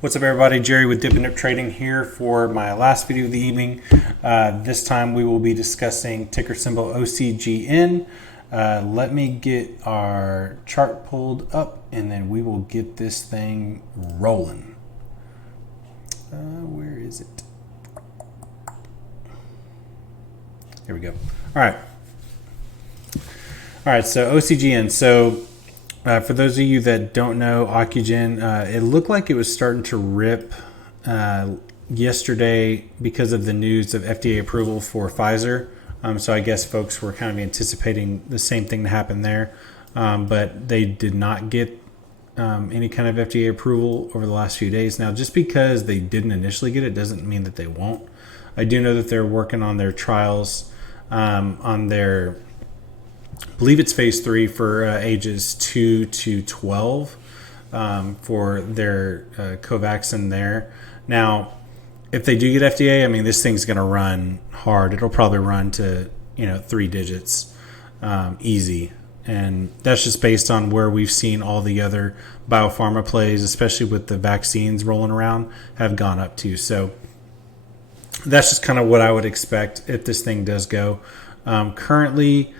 What's up, everybody? Jerry with Dip and Dip Trading here for my last video of the evening. This time we will be discussing ticker symbol OCGN. Let me get our chart pulled up and then we will get this thing rolling. Where is it? Here we go. All right, so OCGN. So for those of you that don't know, Ocgn, it looked like it was starting to rip yesterday because of the news of FDA approval for Pfizer. So I guess folks were kind of anticipating the same thing to happen there, but they did not get any kind of FDA approval over the last few days. Now, just because they didn't initially get it doesn't mean that they won't. I do know that they're working on their trials on their, I believe it's phase 3 for ages 2 to 12 for their Covaxin there. Now, if they do get FDA, I mean, this thing's going to run hard. It'll probably run to, 3 digits easy. And that's just based on where we've seen all the other biopharma plays, especially with the vaccines rolling around, have gone up to. So that's just kind of what I would expect if this thing does go. Currently,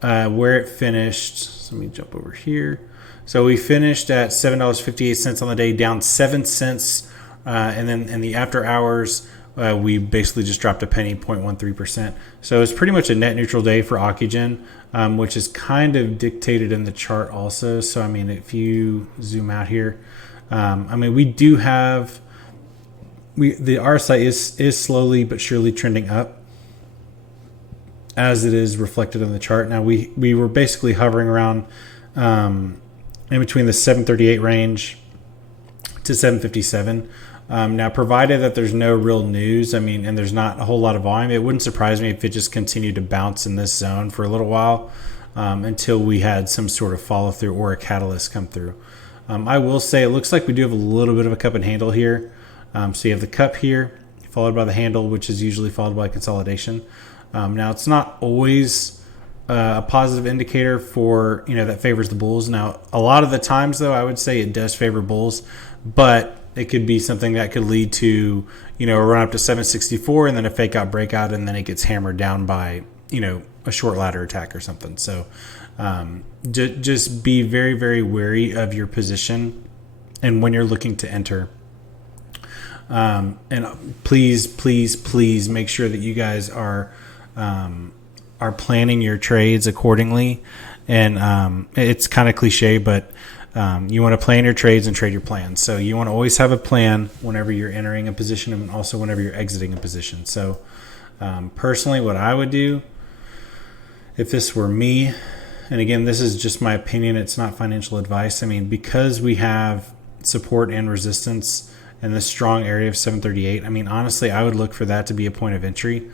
where it finished, so let me jump over here. So we finished at $7.58 on the day, down 7 cents. And then in the after hours, we basically just dropped a penny, 0.13%. So it's pretty much a net neutral day for Ocgn, which is kind of dictated in the chart also. So, I mean, if you zoom out here, we do have, the RSI is slowly but surely trending up, as it is reflected in the chart. Now, we were basically hovering around in between the 738 range to 757. Now, provided that there's no real news, and there's not a whole lot of volume, it wouldn't surprise me if it just continued to bounce in this zone for a little while until we had some sort of follow through or a catalyst come through. I will say it looks like we do have a little bit of a cup and handle here. So you have the cup here, followed by the handle, which is usually followed by consolidation. Now, it's not always a positive indicator for, that favors the bulls. Now, a lot of the times, though, I would say it does favor bulls, but it could be something that could lead to, a run up to 764 and then a fake out breakout, and then it gets hammered down by, a short ladder attack or something. So just be very, very wary of your position and when you're looking to enter. And please make sure that you guys are planning your trades accordingly. And it's kind of cliche, but you want to plan your trades and trade your plans. So you want to always have a plan whenever you're entering a position and also whenever you're exiting a position. So personally, what I would do if this were me, and again, this is just my opinion, it's not financial advice. Because we have support and resistance in this strong area of 738, honestly, I would look for that to be a point of entry.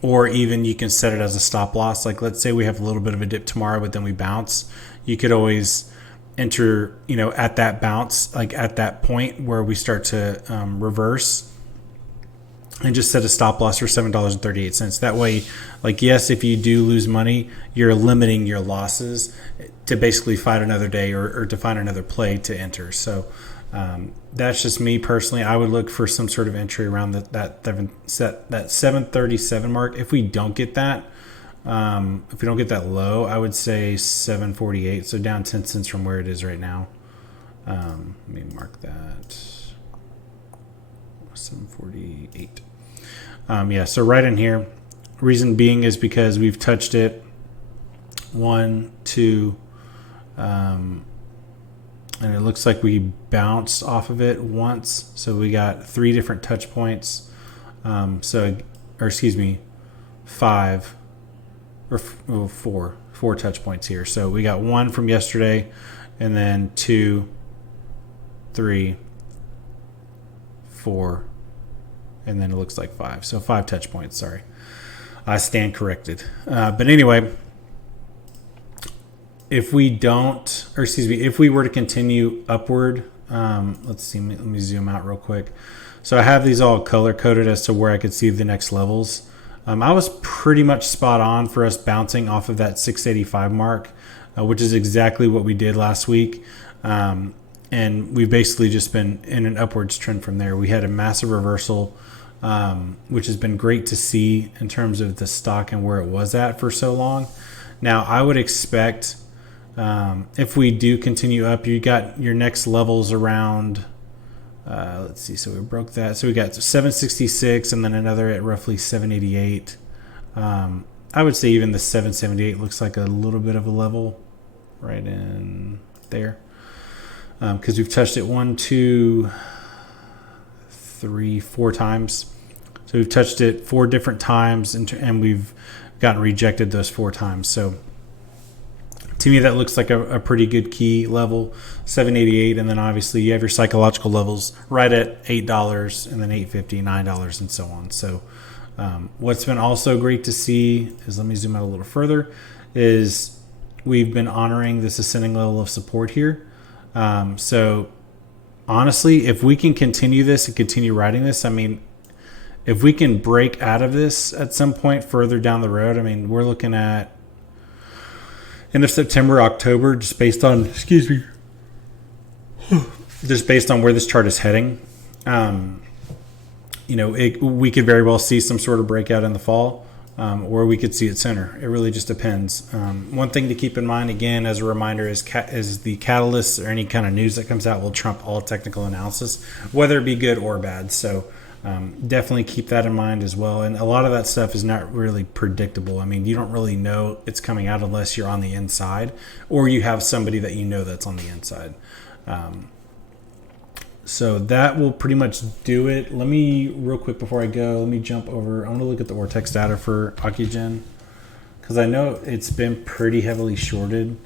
Or even you can set it as a stop loss. Like, let's say we have a little bit of a dip tomorrow, but then we bounce. You could always enter, at that bounce, like at that point where we start to reverse, and just set a stop loss for $7.38. That way, like, yes, if you do lose money, you're limiting your losses to basically find another day or to find another play to enter. So that's just me personally. I would look for some sort of entry around that 737 mark. If we don't get that, if we don't get that low, I would say 748. So down 10 cents from where it is right now. Let me mark that 748. So right in here. Reason being is because we've touched it 1, 2, and it looks like we bounced off of it once. So we got 3 different touch points. 5 or 4 touch points here. So we got 1 from yesterday, and then 2, 3, 4, and then it looks like 5. So 5 touch points. Sorry, I stand corrected. But anyway, if we were to continue upward, let's see, let me zoom out real quick. So I have these all color coded as to where I could see the next levels. I was pretty much spot on for us bouncing off of that 685 mark, which is exactly what we did last week. and we've basically just been in an upwards trend from there. We had a massive reversal, which has been great to see in terms of the stock and where it was at for so long. Now, I would expect if we do continue up, you got your next levels around, let's see, so we broke that. So we got 766 and then another at roughly 788. I would say even the 778 looks like a little bit of a level right in there. Because we've touched it 1, 2, 3, 4 times. So we've touched it 4 different times and we've gotten rejected those 4 times. So to me, that looks like a pretty good key level, 788, and then obviously you have your psychological levels right at $8, and then $8.50, $9, and so on. So what's been also great to see is, let me zoom out a little further, is we've been honoring this ascending level of support here. So honestly, if we can continue this and continue riding this, I mean, if we can break out of this at some point further down the road, I mean, we're looking at end of September, October, just based on, just based on where this chart is heading. We could very well see some sort of breakout in the fall, or we could see it sooner. It really just depends. One thing to keep in mind, again, as a reminder, is the catalysts or any kind of news that comes out will trump all technical analysis, whether it be good or bad. So definitely keep that in mind as well. And a lot of that stuff is not really predictable. I mean, you don't really know it's coming out unless you're on the inside or you have somebody that you know that's on the inside. So that will pretty much do it. Let me, real quick before I go, let me jump over. I want to look at the Ortex data for Ocgn because I know it's been pretty heavily shorted.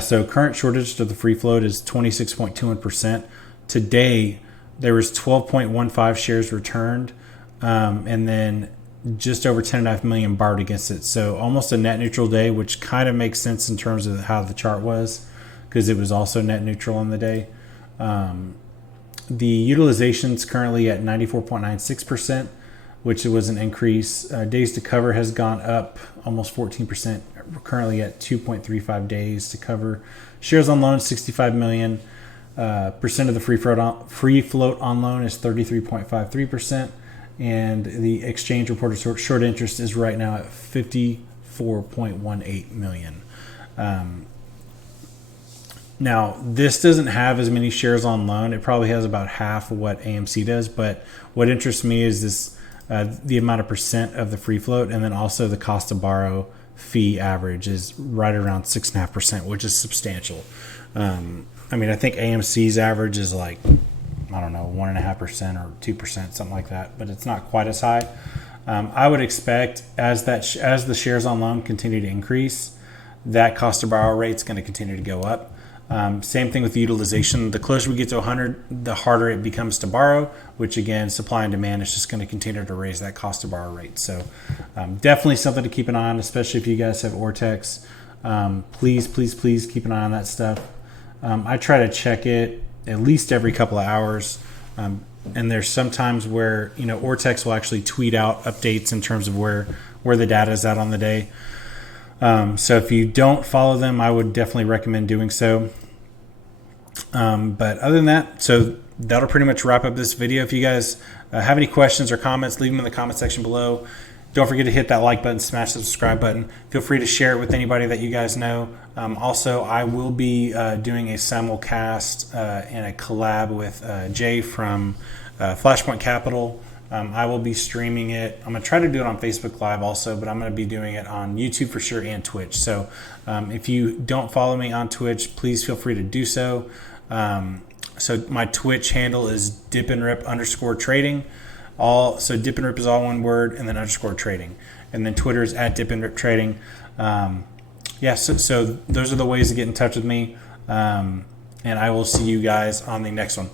So current shortage to the free float is 26.21%. Today, there was 12.15 shares returned, and then just over 10.5 million borrowed against it. So almost a net neutral day, which kind of makes sense in terms of how the chart was, because it was also net neutral on the day. The utilization is currently at 94.96%, which was an increase. Days to cover has gone up almost 14%. We're currently at 2.35 days to cover. Shares on loan, 65 million. Percent of the free float on loan is 33.53%. And the exchange reported short interest is right now at 54.18 million. Now, this doesn't have as many shares on loan. It probably has about half of what AMC does. But what interests me is this the amount of percent of the free float, and then also the cost to borrow fee average is right around 6.5%, which is substantial. I think AMC's average is like, I don't know, 1.5% or 2%, something like that, but it's not quite as high. I would expect as the shares on loan continue to increase, that cost to borrow rate is going to continue to go up. Same thing with the utilization. The closer we get to 100, the harder it becomes to borrow, which again, supply and demand is just going to continue to raise that cost to borrow rate. So definitely something to keep an eye on, especially if you guys have Ortex. Please keep an eye on that stuff. I try to check it at least every couple of hours. And there's sometimes where, Ortex will actually tweet out updates in terms of where the data is at on the day. So if you don't follow them, I would definitely recommend doing so. But other than that, so that'll pretty much wrap up this video. If you guys have any questions or comments, leave them in the comment section below. Don't forget to hit that like button, smash the subscribe button. Feel free to share it with anybody that you guys know. Also, I will be doing a simulcast and a collab with Jay from Flashpoint Capital. I will be streaming it. I'm going to try to do it on Facebook Live also, but I'm going to be doing it on YouTube for sure and Twitch. So if you don't follow me on Twitch, please feel free to do so. So my Twitch handle is dipandrip_trading. So dip and rip is all one word, and then _trading. And then Twitter is at dipandriptrading. So those are the ways to get in touch with me. And I will see you guys on the next one.